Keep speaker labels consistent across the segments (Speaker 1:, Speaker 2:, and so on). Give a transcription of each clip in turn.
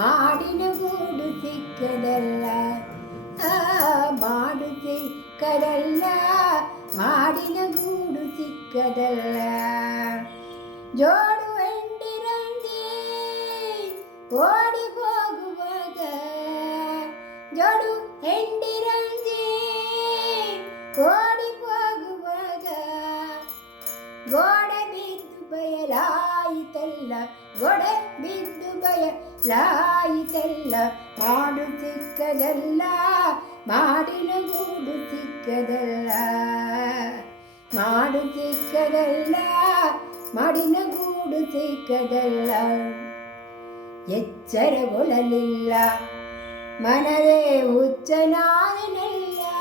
Speaker 1: மாடினோடு சிக்கதல்ல மாடு சிக்கதல்ல மாடின கூடு சிக்கதல்ல ஜோடு வண்டி ஓடி போகுவாக ஜோடு வண்டி ரஞ்சி ஓடி போகுவாக கோடை பயலாயித்தல்ல கொட பிந்து பயலாயித்தல்ல மாடு திக்கதல்லா மாடின கூடு திக்கதல்லா மாடு திக்கதல்லா மடின கூடு திக்கதல்லா எச்சர குழலில்லா மனவே உச்சனாரனல்லா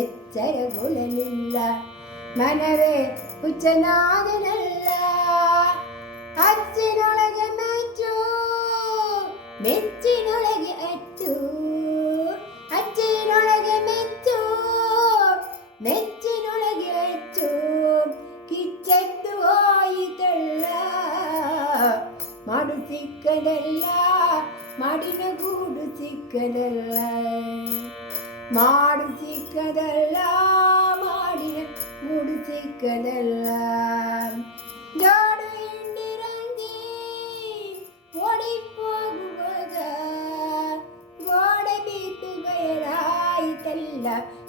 Speaker 1: எச்சர குழலில்லா மனவே ഉച്ചനാഥനല്ല അച്ഛനൊളകെ മേച്ചു മെച്ചിനൊളകെ അച്ചു അച്ഛനൊളകെ മെച്ചു മെച്ചിനൊളകെ അച്ചു കിച്ചു ആയിട്ടല്ല മടു ചിക്കനല്ല മടിന കൂടു கடலாம்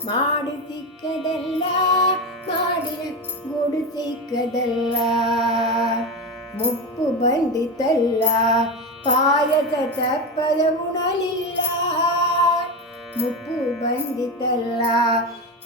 Speaker 1: மாடு சிக்கதல்லா மாடின கொடு சிக்கதல்லா முப்பு பந்து தல்லா பாயச தப்பத உணலில்லா முப்பு பந்து தல்லா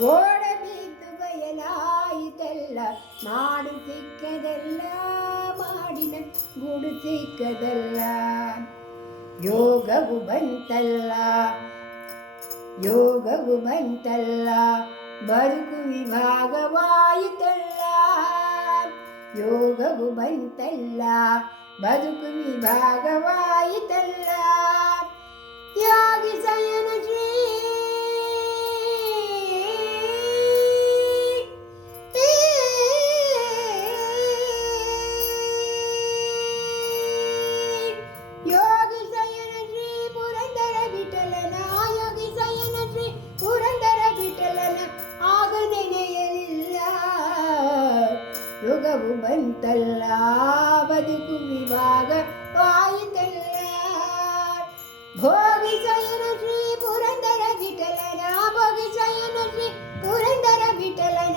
Speaker 1: கோடமீத்து வயலாயுதல்ல மாடு சிக்கதல்ல மாடின குடு சிக்கதல்ல யோக உபந்தல்ல யோக உபந்தல்ல பருகு விவாக வாயுதல்ல யோக உபந்தல்ல பதுகு விவாக வாயு தல்லாவது குவிவாக வாய்ந்தெல்லார் போகி சயன ஸ்ரீ புரந்தர விட்டலனா போகி சயன ஸ்ரீ புரந்தர விட்டலன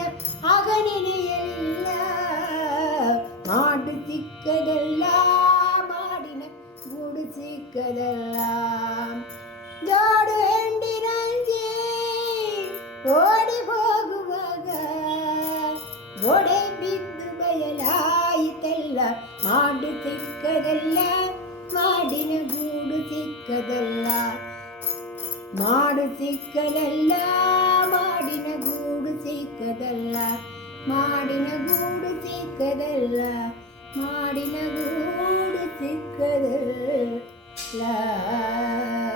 Speaker 1: அகனினியல்ல மாடு சிக்கதெல்லாம் மாடின முடு சிக்கதெல்லாம் ஜோடு வேண்டினஞ்சி ஓடி போகுவாக ஓடை பிந்து பயலா மாடு திக்கதல்ல மாடின கூடு திக்கதல்ல மாடு திக்கதல்ல மாடின கூடு திக்கதல்ல மாடின கூடு திக்கதல்ல மாடின கூடு திக்கதல்ல